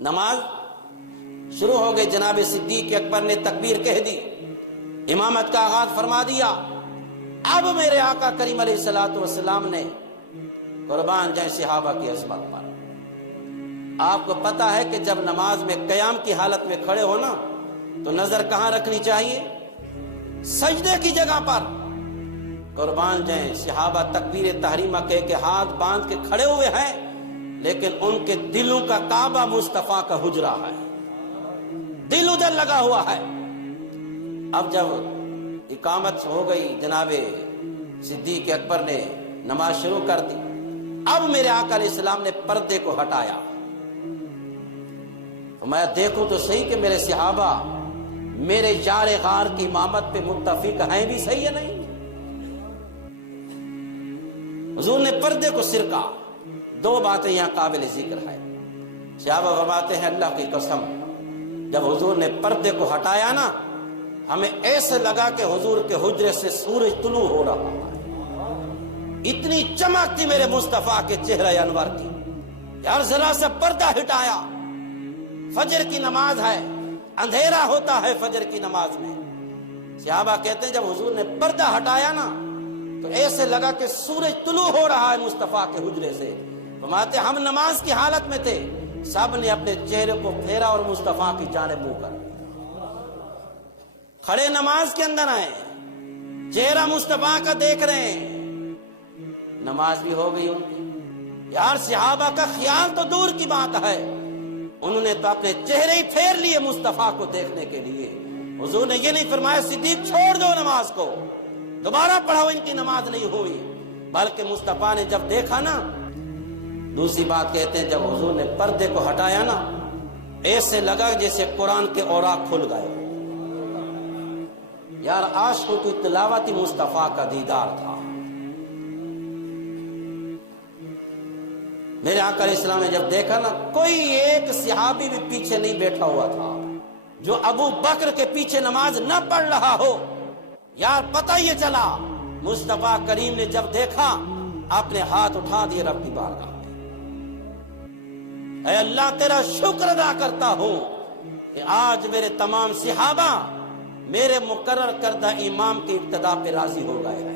نماز شروع ہو گئی، جناب صدیق اکبر نے تکبیر کہہ دی، امامت کا آغاز فرما دیا۔ اب میرے آقا کریم علیہ الصلوۃ والسلام نے قربان جائیں صحابہ کی عظمت پر۔ آپ کو پتا ہے کہ جب نماز میں قیام کی حالت میں کھڑے ہو نا تو نظر کہاں رکھنی چاہیے؟ سجدے کی جگہ پر۔ قربان جائیں صحابہ تکبیر تحریمہ کہہ کے ہاتھ باندھ کے کھڑے ہوئے ہیں، لیکن ان کے دلوں کا کعبہ مصطفیٰ کا حجرہ ہے، دل ادھر لگا ہوا ہے۔ اب جب اقامت ہو گئی، جناب صدیق اکبر نے نماز شروع کر دی۔ اب میرے آقا علیہ السلام نے پردے کو ہٹایا۔ میں دیکھوں تو صحیح کہ میرے صحابہ میرے یار غار کی امامت پہ متفق ہیں بھی صحیح ہے نہیں؟ حضور نے پردے کو سرکا۔ دو باتیں یہاں قابل ذکر ہے۔ صحابہ فرماتے ہیں اللہ کی قسم جب حضور نے پردے کو ہٹایا نا، ہمیں ایسے لگا کہ حضور کے حجرے سے سورج طلوع ہو رہا ہے، اتنی چمک تھی میرے مصطفیٰ کے چہرہ انور کی۔ یار ذرا سا پردہ ہٹایا، فجر کی نماز ہے، اندھیرا ہوتا ہے فجر کی نماز میں۔ صحابہ کہتے ہیں جب حضور نے پردہ ہٹایا نا تو ایسے لگا کہ سورج طلوع ہو رہا ہے مصطفیٰ کے حجرے سے۔ فرماتے ہم نماز کی حالت میں تھے، سب نے اپنے چہرے کو پھیرا اور مصطفیٰ کی جانب منہ کر کھڑے نماز کے اندر آئے، چہرہ مصطفیٰ کا دیکھ رہے ہیں۔ نماز بھی ہو گئی ان کی۔ یار صحابہ کا خیال تو دور کی بات ہے، انہوں نے تو اپنے چہرے ہی پھیر لیے مصطفیٰ کو دیکھنے کے لیے۔ حضور نے یہ نہیں فرمایا صدیق چھوڑ دو نماز کو، دوبارہ پڑھو، ان کی نماز نہیں ہوئی، بلکہ مصطفیٰ نے جب دیکھا نا، دوسری بات کہتے ہیں جب حضور نے پردے کو ہٹایا نا ایسے لگا جیسے قرآن کے اوراق کھل گئے۔ یار عاشقوں کی تلاوت ہی مصطفیٰ کا دیدار تھا۔ میرے آقا علیہ السلام نے جب دیکھا نا کوئی ایک صحابی بھی پیچھے نہیں بیٹھا ہوا تھا جو ابو بکر کے پیچھے نماز نہ پڑھ رہا ہو۔ یار پتہ یہ چلا مصطفیٰ کریم نے جب دیکھا اپنے ہاتھ اٹھا دیے رب کی بارگاہ میں، اے اللہ تیرا شکر ادا کرتا ہوں کہ آج میرے تمام صحابہ میرے مقرر کردہ امام کی ابتدا پہ راضی ہو گئے ہیں۔